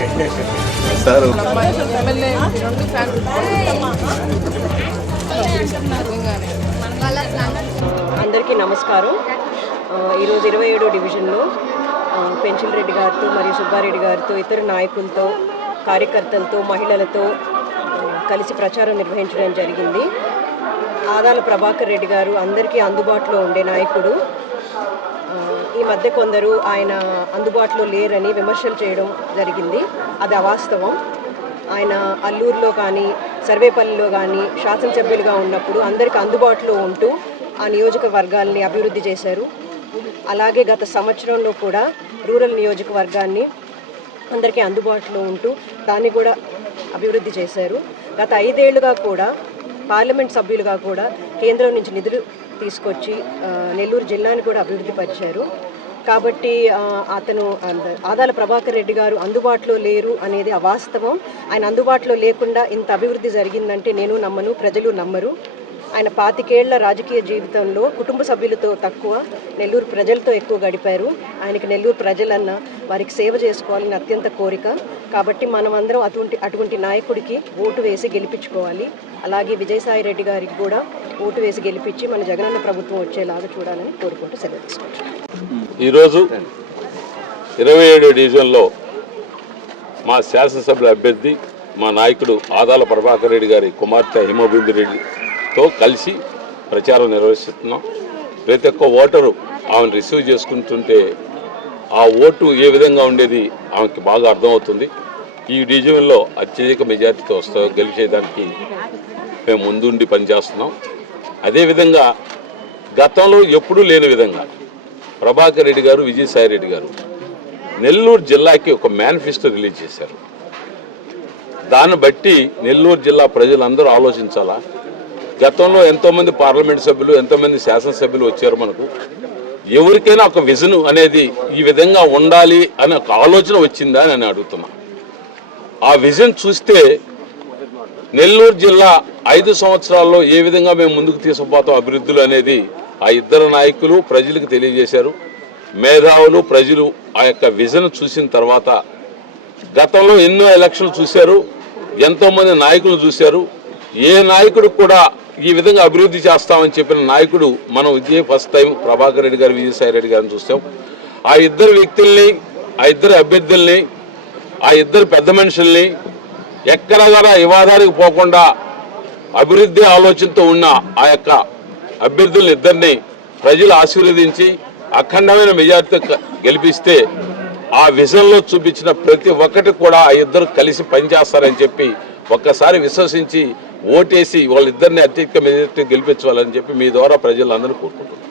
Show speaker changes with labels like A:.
A: Sir.
B: అందరికీ నమస్కారం. ఈరోజు ఇరవై ఏడో డివిజన్లో ఆ, పెంచిల్ రెడ్డి గారితో మరియు సుబ్బారెడ్డి గారితో ఇతర నాయకులతో కార్యకర్తలతో మహిళలతో కలిసి ప్రచారం నిర్వహించడం జరిగింది. ఆదాల ప్రభాకర్ రెడ్డి గారు అందరికీ అందుబాటులో ఉండే నాయకుడు. ఈ మధ్య కొందరు ఆయన అందుబాటులో లేరని విమర్శలు చేయడం జరిగింది. అది అవాస్తవం. ఆయన అల్లూరులో కానీ సర్వేపల్లిలో కానీ శాసనసభ్యులుగా ఉన్నప్పుడు అందరికీ అందుబాటులో ఉంటూ ఆ నియోజకవర్గాల్ని అభివృద్ధి చేశారు. అలాగే గత సంవత్సరంలో కూడా రూరల్ నియోజకవర్గాన్ని అందరికీ అందుబాటులో ఉంటూ దాన్ని కూడా అభివృద్ధి చేశారు. గత ఐదేళ్ళుగా కూడా పార్లమెంట్ సభ్యులుగా కూడా కేంద్రం నుంచి నిధులు తీసుకొచ్చి నెల్లూరు జిల్లాని కూడా అభివృద్ధి పరిచారు. కాబట్టి అతను ఆదాల ప్రభాకర్ రెడ్డి గారు అందుబాటులో లేరు అనేది అవాస్తవం. ఆయన అందుబాటులో లేకుండా ఇంత అభివృద్ధి జరిగిందంటే నేను నమ్మను ప్రజలు నమ్మరు. ఆయన పాతికేళ్ళ రాజకీయ జీవితంలో కుటుంబ సభ్యులతో తక్కువ నెల్లూరు ప్రజలతో ఎక్కువ గడిపారు. ఆయనకి నెల్లూరు ప్రజలన్న వారికి సేవ చేసుకోవాలని అత్యంత కోరిక. కాబట్టి మనం అందరం అటువంటి అటువంటి నాయకుడికి ఓటు వేసి గెలిపించుకోవాలి. అలాగే విజయసాయి రెడ్డి గారికి కూడా ఓటు వేసి గెలిపించి మన జగనన్న ప్రభుత్వం వచ్చేలాగా చూడాలని కోరుకుంటూ సెలవు తీసుకుంటాం
C: ఈరోజు ఇరవై ఏడు డివిజన్లో మా శాసనసభ్యుల అభ్యర్థి మా నాయకుడు ఆదాల ప్రభాకర్ రెడ్డి గారి కుమార్తె హిమబిందు రెడ్డితో కలిసి ప్రచారం నిర్వహిస్తున్నాం. ప్రతి ఒక్క ఓటరు ఆమెను రిసీవ్ చేసుకుంటుంటే ఆ ఓటు ఏ విధంగా ఉండేది ఆమెకి బాగా అర్థమవుతుంది. ఈ డివిజన్లో అత్యధిక మెజార్టీతో వస్తా గెలిచేదానికి మేము ముందుండి పనిచేస్తున్నాం. అదేవిధంగా గతంలో ఎప్పుడూ లేని విధంగా ప్రభాకర్ రెడ్డి గారు విజయసాయి రెడ్డి గారు నెల్లూరు జిల్లాకి ఒక మేనిఫెస్టో రిలీజ్ చేశారు. దాన్ని బట్టి నెల్లూరు జిల్లా ప్రజలందరూ ఆలోచించాలా? గతంలో ఎంతోమంది పార్లమెంట్ సభ్యులు ఎంతోమంది శాసనసభ్యులు వచ్చారు మనకు. ఎవరికైనా ఒక విజన్ అనేది ఈ విధంగా ఉండాలి అనే ఒక ఆలోచన వచ్చిందా అని అడుగుతున్నా. ఆ విజన్ చూస్తే నెల్లూరు జిల్లా ఐదు సంవత్సరాల్లో ఏ విధంగా మేము ముందుకు తీసుకుపోతాం అభివృద్ధులు అనేది ఆ ఇద్దరు నాయకులు ప్రజలకు తెలియజేశారు. మేధావులు ప్రజలు ఆ యొక్క విజన్ చూసిన తర్వాత గతంలో ఎన్నో ఎలక్షన్లు చూశారు ఎంతోమంది నాయకులు చూశారు. ఏ నాయకుడు కూడా ఈ విధంగా అభివృద్ధి చేస్తామని చెప్పిన నాయకుడు మనం ఇదే ఫస్ట్ టైం ప్రభాకర్ రెడ్డి గారు విజయసాయి రెడ్డి గారిని చూస్తాం. ఆ ఇద్దరు వ్యక్తుల్ని ఆ ఇద్దరు అభ్యర్థుల్ని ఆ ఇద్దరు పెద్ద మనుషుల్ని ఎక్కడ ద్వారా వివాదానికి పోకుండా అభివృద్ధి ఆలోచనతో ఉన్న ఆ యొక్క అభ్యర్థులను ఇద్దరిని ప్రజలు ఆశీర్వదించి అఖండమైన మెజార్టీతో గెలిపిస్తే ఆ విజన్లో చూపించిన ప్రతి ఒక్కటి కూడా ఆ ఇద్దరు కలిసి పనిచేస్తారని చెప్పి ఒక్కసారి విశ్వసించి ఓటేసి వాళ్ళిద్దరిని అత్యధిక మెజార్టీ గెలిపించాలని చెప్పి మీ ద్వారా ప్రజలందరూ కోరుకుంటున్నారు